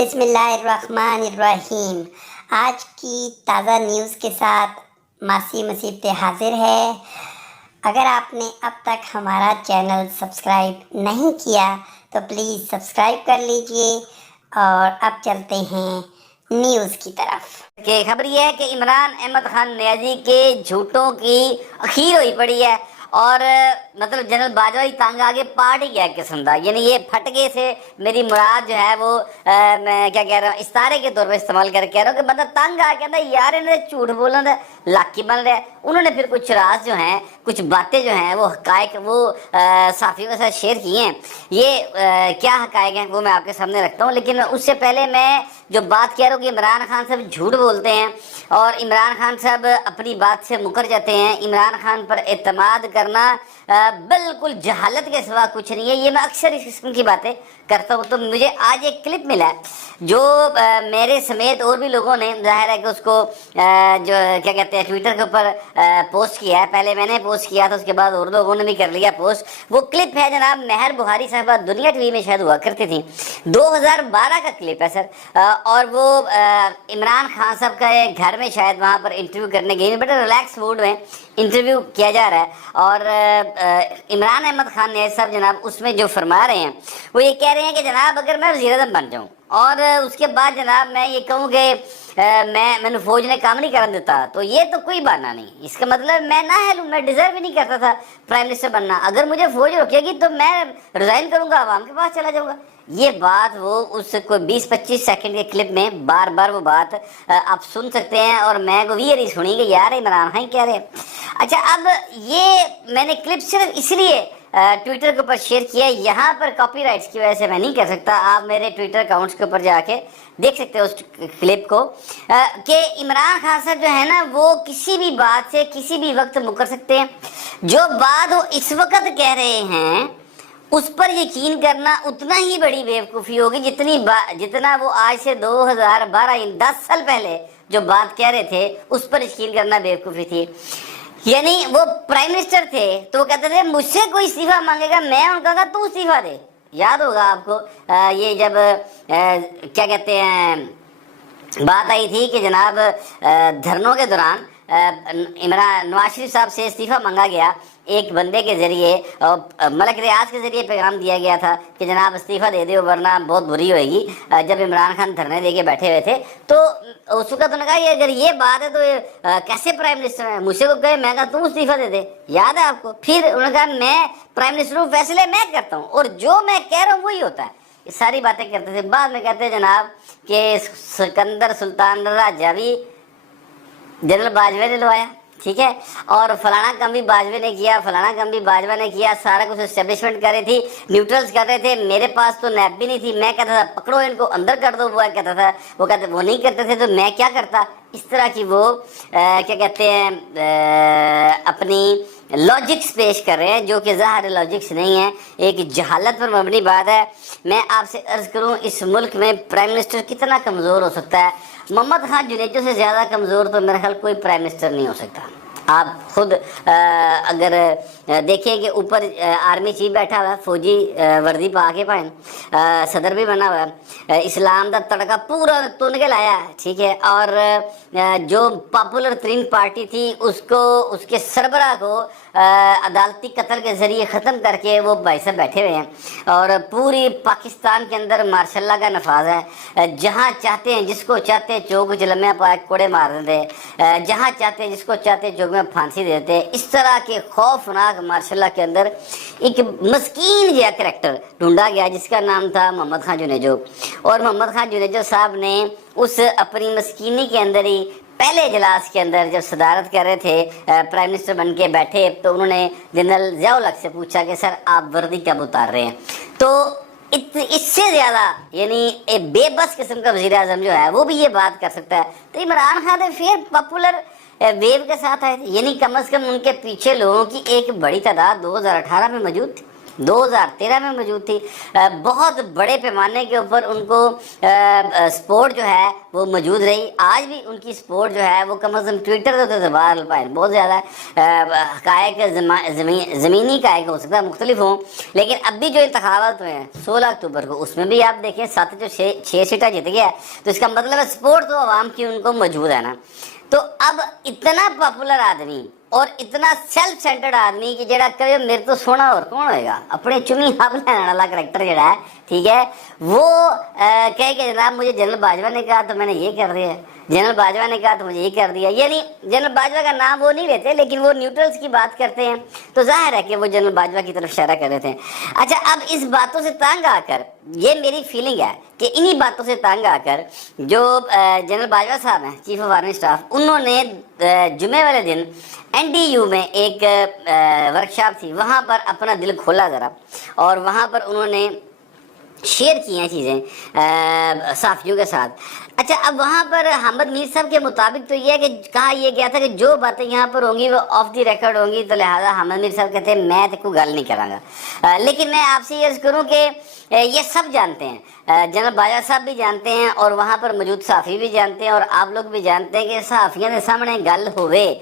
بسم اللہ الرحمن الرحیم۔ آج کی تازہ نیوز کے ساتھ ماسی مصیبت حاضر ہے۔ اگر آپ نے اب تک ہمارا چینل سبسکرائب نہیں کیا تو پلیز سبسکرائب کر لیجئے، اور اب چلتے ہیں نیوز کی طرف۔ کہ خبر یہ ہے کہ عمران احمد خان نیازی کے جھوٹوں کی اخیر ہوئی پڑی ہے، اور مطلب جنرل باجوہ تانگ آگے پاٹ ہی گیا قسم دا، یعنی یہ پھٹکے سے میری مراد جو ہے وہ میں کیا کہہ رہا ہوں، استارے کے طور پہ استعمال کر کہہ رہا ہوں کہ بندہ تنگ آ کہتا ہے یار انہیں جھوٹ بولنا تھا، لاکی بن رہا ہے۔ انہوں نے پھر کچھ راز جو ہیں، کچھ باتیں جو ہیں، وہ حقائق وہ صحافیوں کے ساتھ شیئر کی ہیں۔ یہ کیا حقائق ہیں وہ میں آپ کے سامنے رکھتا ہوں، لیکن اس سے پہلے میں جو بات کہہ رہا ہوں کہ عمران خان صاحب جھوٹ بولتے ہیں اور عمران خان صاحب اپنی بات سے مکر جاتے ہیں، عمران خان پر اعتماد کرنا بالکل جہالت کے سوا کچھ نہیں ہے۔ یہ میں اکثر اس قسم کی باتیں کرتا ہوں، تو مجھے آج ایک کلپ ملا ہے جو میرے سمیت اور بھی لوگوں نے ظاہر ہے کہ اس کو جو کیا کہتے ہیں ٹویٹر کے اوپر پوسٹ کیا ہے۔ پہلے میں نے پوسٹ کیا تھا، اس کے بعد اور لوگوں نے بھی کر لیا پوسٹ۔ وہ کلپ ہے جناب مہر بہاری صاحبہ دنیا ٹی وی میں شاید ہوا کرتی تھی، 2012 کا کلپ ہے سر، اور وہ عمران خان صاحب کا گھر میں شاید وہاں پر انٹرویو کرنے گئی، بڑا ریلیکس موڈ میں انٹرویو کیا جا رہا ہے، اور عمران احمد خان نیازی صاحب جناب اس میں جو فرما رہے ہیں وہ یہ کہہ رہے ہیں کہ جناب اگر میں وزیر اعظم بن جاؤں اور اس کے بعد جناب میں یہ کہوں کہ میں فوج نے کام نہیں کرنے دیتا تو یہ تو کوئی بہانہ نہیں، اس کا مطلب میں نااہل ہوں، میں ڈیزرو بھی نہیں کرتا تھا پرائم منسٹر بننا، اگر مجھے فوج روکے گی تو میں ریزائن کروں گا، عوام کے پاس چلا جاؤں گا۔ یہ بات وہ اس کوئی 20-25 سیکنڈ کے کلپ میں بار بار وہ بات آپ سن سکتے ہیں، اور میں کو ویئر ہی سنی کہ یار عمران خان کہہ رہے ہیں۔ اچھا، اب یہ میں نے کلپ صرف اس لیے ٹویٹر کے اوپر شیئر کیا ہے، یہاں پر کاپی رائٹس کی وجہ سے میں نہیں کر سکتا، آپ میرے ٹویٹر اکاؤنٹس کے اوپر جا کے دیکھ سکتے ہو اس کلپ کو، کہ عمران خان صاحب جو ہے نا وہ کسی بھی بات سے کسی بھی وقت مکر سکتے ہیں۔ جو بات وہ اس وقت کہہ رہے ہیں اس پر یقین کرنا اتنا ہی بڑی بیوقوفی ہوگی جتنا وہ آج سے 2012 10 سال پہلے جو بات کہہ رہے تھے اس پر یقین کرنا بیوقوفی تھی۔ یعنی وہ پرائم منسٹر تھے تو وہ کہتے تھے مجھ سے کوئی استعفیٰ مانگے گا میں ان کا تو استعفیٰ دے۔ یاد ہوگا آپ کو یہ جب کیا کہتے ہیں بات آئی تھی کہ جناب دھرنوں کے دوران نواز شریف صاحب سے استعفیٰ مانگا گیا، ایک بندے کے ذریعے ملک ریاض کے ذریعے پیغام دیا گیا تھا کہ جناب استعفیٰ دے دو ورنہ بہت بری ہوئے گی۔ جب عمران خان دھرنے دے کے بیٹھے ہوئے تھے تو اس وقت انہوں نے کہا کہ اگر یہ بات ہے تو کیسے پرائم منسٹر ہے، مجھ سے کو کہے میں کہا تم استعفیٰ دے دے، یاد ہے آپ کو؟ پھر انہوں نے کہا میں پرائم منسٹر ہوں، فیصلے میں کرتا ہوں اور جو میں کہہ رہا ہوں وہی ہوتا ہے۔ یہ ساری باتیں کرتے تھے، بعد میں کہتے ہیں جناب کہ سکندر سلطان رضا جاوی جنرل باجوہ نے لوایا، ٹھیک ہے، اور فلانا کام بھی باجوہ نے کیا، فلانا کام بھی باجوہ نے کیا، سارا کچھ اسٹیبلشمنٹ کر رہی تھی، نیوٹرلز کر رہے تھے، میرے پاس تو نیب بھی نہیں تھی، میں کہتا تھا پکڑو ان کو اندر کر دو، وہ کہتا تھا وہ کہتے وہ نہیں کرتے تھے تو میں کیا کرتا۔ اس طرح کی وہ کیا کہتے ہیں اپنی لاجکس پیش کر رہے ہیں جو کہ ظاہر لاجکس نہیں ہے، ایک جہالت پر مبنی بات ہے۔ میں آپ سے عرض کروں اس ملک میں پرائم منسٹر کتنا کمزور ہو سکتا ہے؟ محمد خان جنیجو سے زیادہ کمزور تو میرا خیال کوئی پرائم منسٹر نہیں ہو سکتا۔ آپ خود اگر دیکھیں کہ اوپر آرمی چیف بیٹھا ہوا ہے، فوجی وردی پا کے پائن، صدر بھی بنا ہوا ہے، اسلام دا تڑکا پورا تن کے لایا ہے، ٹھیک ہے، اور جو پاپولر ترین پارٹی تھی اس کو اس کے سربراہ کو عدالتی قتل کے ذریعے ختم کر کے وہ بھائی صاحب بیٹھے ہوئے ہیں، اور پوری پاکستان کے اندر مارشاء اللہ کا نفاذ ہے، جہاں چاہتے ہیں جس کو چاہتے ہیں چوک چلمیا پا کوڑے مار دیتے، جہاں چاہتے ہیں جس کو چاہتے ہیں چوک میں پھانسی دے دیتے۔ اس طرح کے خوفناک مارشاء اللہ کے اندر ایک مسکین جہا کریکٹر ڈھونڈا گیا جس کا نام تھا محمد خان جنیجو، اور محمد خان جنیجو صاحب نے اس اپنی مسکینی کے اندر ہی پہلے اجلاس کے اندر جب صدارت کر رہے تھے پرائم منسٹر بن کے بیٹھے تو انہوں نے جنرل ضیاء الحق سے پوچھا کہ سر آپ وردی کب اتار رہے ہیں، تو اس سے زیادہ یعنی ایک بے بس قسم کا وزیر اعظم جو ہے وہ بھی یہ بات کر سکتا ہے، تو عمران خان پھر پاپولر ویو کے ساتھ آئے تھے، یعنی کم از کم ان کے پیچھے لوگوں کی ایک بڑی تعداد 2018 میں موجود تھی۔ 2013 میں موجود تھی. بہت بڑے پیمانے کے اوپر ان کو سپورٹ جو ہے وہ موجود رہی. آج بھی ان کی سپورٹ جو ہے وہ کم از کم ٹویٹر کے اعتبار پائے بہت زیادہ حقائق زمینی حقائق ہو سکتا ہے مختلف ہوں، لیکن اب بھی جو انتخابات ہوئے ہیں 16 اکتوبر کو، اس میں بھی آپ دیکھیں 7 جو 6 سیٹیں جیت گیا ہے، تو اس کا مطلب ہے سپورٹ تو عوام کی ان کو موجود ہے نا. تو اب اتنا پاپولر آدمی اور اتنا سیلف سینٹرڈ آدمی کہ جڑا کہے میرے تو سونا اور کون ہوئے گا، اپنے چنی ہب لینے والا کریکٹر جڑا ہے، ٹھیک ہے، وہ کہے کہ جناب مجھے جنرل باجوہ نے کہا تو میں نے یہ کر دیا، جنرل باجوہ نے کہا تو مجھے یہ کر دیا. یعنی جنرل باجوہ کا نام وہ نہیں لیتے، لیکن وہ نیوٹرلز کی بات کرتے ہیں، تو ظاہر ہے کہ وہ جنرل باجوہ کی طرف اشارہ کر رہے تھے. اچھا، اب اس باتوں سے تنگ آ کر، یہ میری فیلنگ ہے کہ انہی باتوں سے تنگ آ کر جو جنرل باجوہ صاحب ہیں چیف آف آرمی اسٹاف، انہوں نے جمعے والے دن NDU میں ایک ورکشاپ تھی، وہاں پر اپنا دل کھولا ذرا، اور وہاں پر انہوں نے شیئر کی ہیں چیزیں صحافیوں کے ساتھ. اچھا، اب وہاں پر حامد میر صاحب کے مطابق تو یہ ہے کہ کہا یہ گیا تھا کہ جو باتیں یہاں پر ہوں گی وہ آف دی ریکارڈ ہوں گی، تو لہٰذا حامد میر صاحب کہتے ہیں میں تو کوئی گل نہیں کراں گا. لیکن میں آپ سے یہ عرض کروں کہ یہ سب جانتے ہیں، جنرل باجوہ صاحب بھی جانتے ہیں، اور وہاں پر موجود صحافی بھی جانتے ہیں، اور آپ لوگ بھی جانتے ہیں کہ صحافیوں کے سامنے گل ہوئے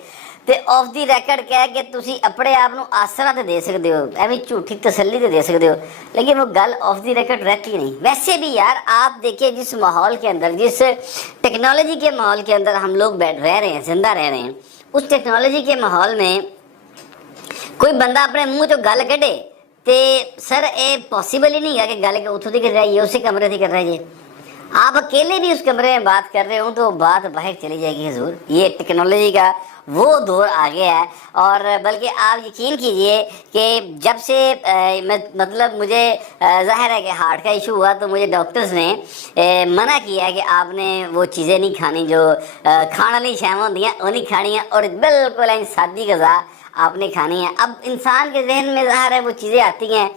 تے آف دی ریکارڈ کہہ کہ تسی اپنے آپ نو آسرا تے دے سکتے ہو، ایویں جھوٹی تسلی تے دے سکتے ہو، لیکن وہ گل آف دی ریکارڈ رہتی نہیں. ویسے بھی یار آپ دیکھیں جس ماحول کے اندر، جس ٹیکنالوجی کے ماحول کے اندر ہم لوگ رہ رہے ہیں، زندہ رہ رہے ہیں، اس ٹیکنالوجی کے ماحول میں کوئی بندہ اپنے منہ چو گل کڈے تے سر اے پاسبل ہی نہیں ہے کہ گل اتوں دی کر رہا ہے، یہ اسی کمرے سے کر رہا ہے. جی آپ اکیلے بھی اس کمرے میں بات کر رہے ہوں تو بات باہر چلی جائے گی. حضور یہ ٹیکنالوجی کا وہ دور آ گیا ہے. اور بلکہ آپ یقین کیجئے کہ جب سے مطلب مجھے ظاہر ہے کہ ہارٹ کا ایشو ہوا تو مجھے ڈاکٹرز نے منع کیا ہے کہ آپ نے وہ چیزیں نہیں کھانی جو کھانا والی شیاں ہوندی ہیں وہ نہیں کھانی ہیں، اور بالکل سادی غذا آپ نے کھانی ہے. اب انسان کے ذہن میں ظاہر ہے وہ چیزیں آتی ہیں،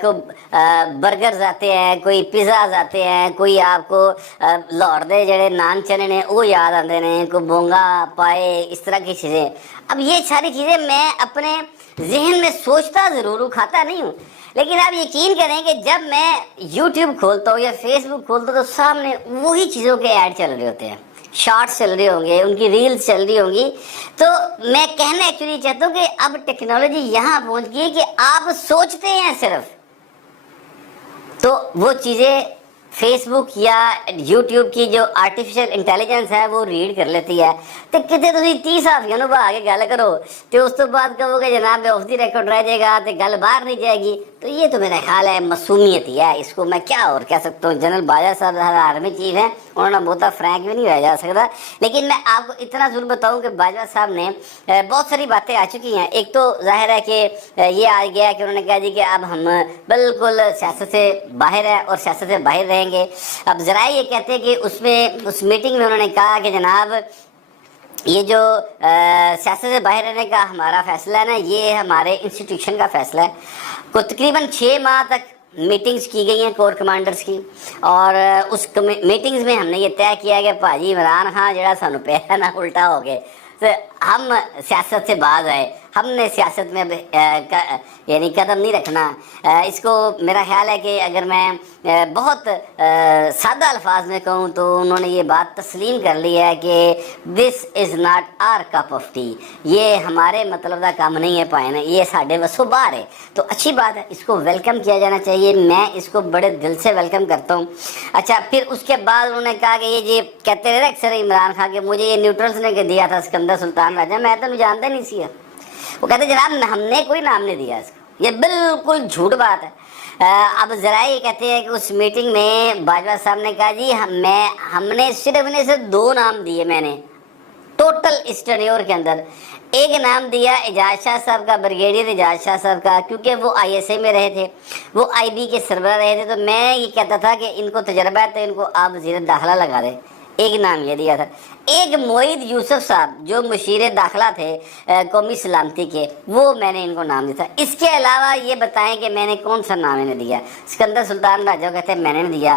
کوئی برگرز آتے ہیں، کوئی پیزاز آتے ہیں، کوئی آپ کو لاہور دے جڑے نان چنے نے وہ یاد آتے ہیں، کوئی بونگا پائے، اس طرح کی چیزیں. اب یہ ساری چیزیں میں اپنے ذہن میں سوچتا ضرور ہوں، کھاتا نہیں ہوں، لیکن آپ یقین کریں کہ جب میں یوٹیوب کھولتا ہوں یا فیس بک کھولتا ہوں تو سامنے وہی چیزوں کے ایڈ چل رہے ہوتے ہیں، شارٹس چل رہے ہوں گے، ان کی ریلز چل رہی ہوں گی. تو میں کہنا ایکچولی چاہتا ہوں کہ اب ٹیکنالوجی یہاں پہنچ گئی کہ آپ سوچتے ہیں صرف تو وہ چیزیں فیس بک یا یوٹیوب کی جو آرٹیفیشل انٹیلیجنس ہے وہ ریڈ کر لیتی ہے. تو کتنے تھی 30 صحافیوں نو بہا کے گل کرو تو اس تو بعد کہو کہ جناب آف دی ریکارڈ رہ جائے گا تو گل باہر نہیں جائے گی. تو یہ تو میرا خیال ہے معصومیت ہی ہے، اس کو میں کیا اور کہہ سکتا ہوں. جنرل باجوہ صاحب آرمی چیف ہیں، انہوں نے بہت فرینک بھی نہیں رہ جا سکتا. لیکن میں آپ کو اتنا ضرور بتاؤں کہ باجوہ صاحب نے بہت ساری باتیں آ چکی ہیں. ایک تو ظاہر ہے کہ یہ آ گیا کہ انہوں نے کہا جی کہ اب ہم بالکل سیاست سے باہر ہیں اور سیاست سے باہر رہیں گے. اب ذرائع یہ کہتے ہیں کہ اس میٹنگ میں انہوں نے کہا کہ جناب یہ جو سیاست سے باہر رہنے کا ہمارا فیصلہ ہے نا، یہ ہمارے انسٹیٹیوشن کا فیصلہ ہے. کو تقریباً 6 ماہ تک میٹنگز کی گئی ہیں کور کمانڈرز کی، اور اس میٹنگز میں ہم نے یہ طے کیا کہ بھاجی عمران خان جڑا سانو پہ ہے نا الٹا ہو گئے، تو ہم سیاست سے باز آئے، ہم نے سیاست میں یعنی قدم نہیں رکھنا. اس کو میرا خیال ہے کہ اگر میں بہت سادہ الفاظ میں کہوں تو انہوں نے یہ بات تسلیم کر لی ہے کہ this is not our cup of tea, یہ ہمارے مطلب کا کام نہیں ہے پائے نا، یہ ساڈے وسوں باہر ہے. تو اچھی بات ہے، اس کو ویلکم کیا جانا چاہیے، میں اس کو بڑے دل سے ویلکم کرتا ہوں. اچھا، پھر اس کے بعد انہوں نے کہا کہ یہ جی کہتے رہے اکثر عمران خان کہ مجھے یہ نیوٹرلز نے دیا تھا سکندر سلطان راجہ، میں تو جانتا نہیں سی. وہ کہتے جناب ہم نے کوئی نام نہیں دیا اس کو، یہ بالکل جھوٹ بات ہے. اب ذرائع یہ کہتے ہیں کہ اس میٹنگ میں باجوہ صاحب نے کہا جی ہم نے صرف 2 نام دیے میں نے ٹوٹل اس ٹینیور کے اندر. ایک نام دیا اعجاز شاہ صاحب کا، بریگیڈیئر اعجاز شاہ صاحب کا، کیونکہ وہ ISA میں رہے تھے، وہ IB کے سربراہ رہے تھے، تو میں یہ کہتا تھا کہ ان کو تجربہ ہے تو ان کو آپ وزیر داخلہ لگا دیں. ایک نام یہ دیا تھا. ایک معید یوسف صاحب جو مشیر داخلہ تھے قومی سلامتی کے، وہ میں نے ان کو نام دیا تھا. اس کے علاوہ یہ بتائیں کہ میں نے کون سا نام انہیں دیا. سکندر سلطان راجہ کہتے ہیں میں نے نہیں دیا.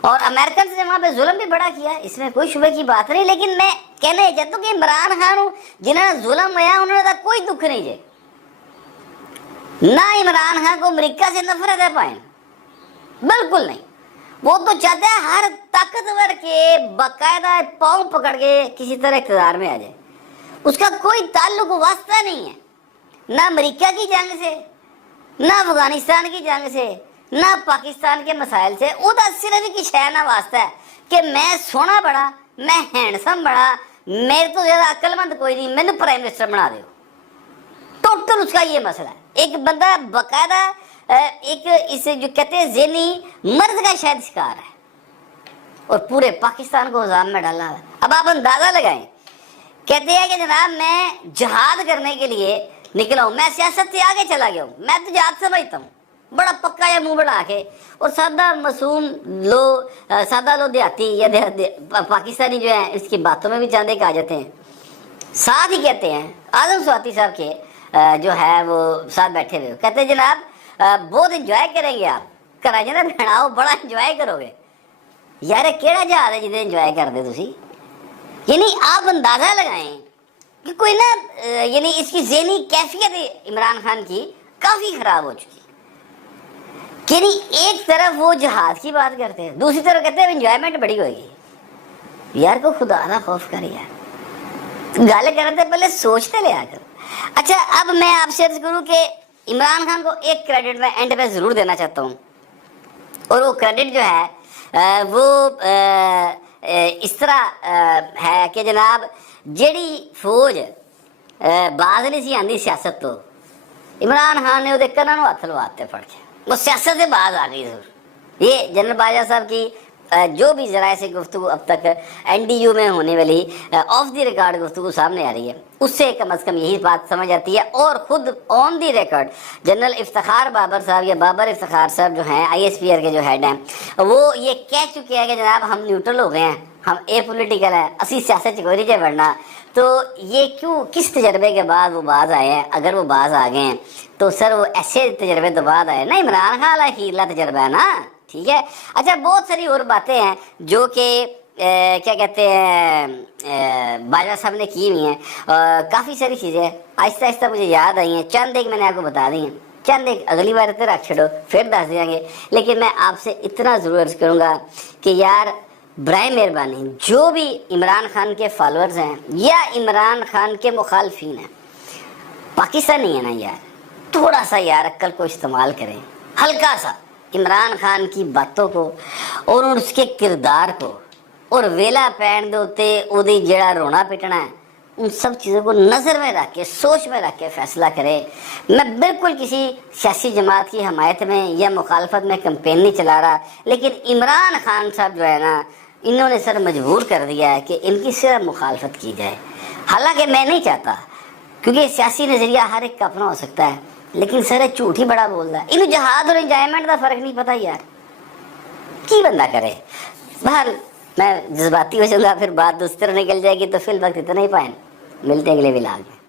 اور امریکن نے وہاں پہ ظلم بھی بڑا کیا، اس میں کوئی شبہ کی بات نہیں، لیکن میں کہنا یہ چاہتا ہوں کہ عمران خان جنہوں نے ظلم ہوا انہوں نے کوئی دکھ نہیں جے، نہ عمران خان کو امریکہ سے نفرت ہے پائیں، بالکل نہیں۔ وہ تو چاہتا ہے ہر طاقتور کے باقاعدہ پاؤں پکڑ کے کسی طرح اقتدار میں آ جائے، اس کا کوئی تعلق واسطہ نہیں ہے نہ امریکہ کی جنگ سے، نہ افغانستان کی جنگ سے، نہ پاکستان کے مسائل سے۔ وہ تو صرف کی شے نہ واسطہ ہے کہ میں سونا بڑا، میں ہینڈسم بڑا، میرے تو زیادہ عقل مند کوئی نہیں، میں نے پرائم منسٹر بنا دو۔ ٹوٹل اس کا یہ مسئلہ ہے۔ ایک بندہ باقاعدہ ایک اسے جو کہتے ہیں ذہنی مرض کا شاید شکار ہے، اور پورے پاکستان کو عذاب میں ڈالا ہے۔ اب آپ اندازہ لگائیں، کہتے ہیں کہ جناب میں جہاد کرنے کے لیے نکلا ہوں، میں سیاست سے آگے چلا گیا ہوں، میں تو جہاد سمجھتا ہوں بڑا پکا یا منہ بڑھا کے، اور سادہ معصوم سادہ لو دیہاتی یا پاکستانی جو ہیں اس کی باتوں میں بھی چاندے کہا جاتے ہیں، ساتھ ہی کہتے ہیں اعظم سواتی صاحب کے جو ہے وہ ساتھ بیٹھے ہوئے کہتے ہیں جناب بہت انجوائے کریں گے آپ، کرا جناب بھڑاؤ بڑا انجوائے کرو گے۔ یار کیڑا جہاز ہے جنہیں انجوائے کر دے تسی؟ یعنی آپ اندازہ لگائیں کہ کوئی نا یعنی اس کی ذہنی کیفیت عمران خان کی کافی خراب ہو چکی، یعنی ایک طرف وہ جہاد کی بات کرتے ہیں، دوسری طرف کہتے ہیں انجوائمنٹ بڑی ہوگی۔ یار کو خدا نہ خوف کر یار، گالے کرتے پہلے سوچتے لے آ کر۔ اچھا اب میں آپ سے عرض کروں کہ عمران خان کو ایک کریڈٹ میں اینڈ پہ ضرور دینا چاہتا ہوں، اور وہ کریڈٹ جو ہے وہ اس طرح ہے کہ جناب جیڑی فوج باز نہیں سی آندی سیاست تو عمران خان نے وہ کناں ہاتھ لواتے پڑ کے، وہ سیاست سے باز آ گئی ضرور۔ یہ جنرل باجوہ صاحب کی جو بھی ذرائع سے گفتگو اب تک این ڈی یو میں ہونے والی آف دی ریکارڈ گفتگو سامنے آ رہی ہے، اس سے کم از کم یہی بات سمجھ آتی ہے۔ اور خود آن دی ریکارڈ جنرل افتخار بابر صاحب یا بابر افتخار صاحب جو ہیں آئی ایس پی آر کے جو ہیڈ ہیں، وہ یہ کہہ چکے ہیں کہ جناب ہم نیوٹرل ہو گئے ہیں، ہم اے پولیٹیکل ہیں، اسی سیاست کوئی نہیں بڑھنا۔ تو یہ کیوں کس تجربے کے بعد وہ باز آئے ہیں؟ اگر وہ باز آ گئے ہیں تو سر وہ ایسے تجربے تو بعد آئے نا، عمران خان اخیرلا تجربہ ہے نا، ٹھیک ہے۔ اچھا بہت ساری اور باتیں ہیں جو کہ کیا کہتے ہیں باجوہ صاحب نے کی ہوئی ہیں، کافی ساری چیزیں آہستہ آہستہ مجھے یاد آئی ہیں، چند ایک میں نے آپ کو بتا دی ہیں، چند ایک اگلی بار تو رکھ چھڑو پھر دس دیں گے، لیکن میں آپ سے اتنا ضرور عرض کروں گا کہ یار برائے مہربانی جو بھی عمران خان کے فالورز ہیں یا عمران خان کے مخالفین ہیں، پاکستان نہیں ہے نا یار، تھوڑا سا یار عقل کو استعمال کریں، ہلکا سا عمران خان کی باتوں کو اور اس کے کردار کو اور ویلا پین دے اوتے او دی جڑا رونا پٹنا ہے، ان سب چیزوں کو نظر میں رکھ کے سوچ میں رکھ کے فیصلہ کرے۔ میں بالکل کسی سیاسی جماعت کی حمایت میں یا مخالفت میں کمپین نہیں چلا رہا، لیکن عمران خان صاحب جو ہے نا انہوں نے سر مجبور کر دیا ہے کہ ان کی صرف مخالفت کی جائے، حالانکہ میں نہیں چاہتا، کیونکہ سیاسی نظریہ ہر ایک کا اپنا ہو سکتا ہے، لیکن سر جھوٹ ہی بڑا بول رہا ہے، انہوں جہاد اور انجوائمنٹ کا فرق نہیں پتا یار، کی بندہ کرے۔ بہر میں جذباتی ہو جاؤں گا، پھر بات دوسری طرح نکل جائے گی، تو فی الوقت اتنا ہی پائیں، ملتے ہیں اگلے ولاگ میں۔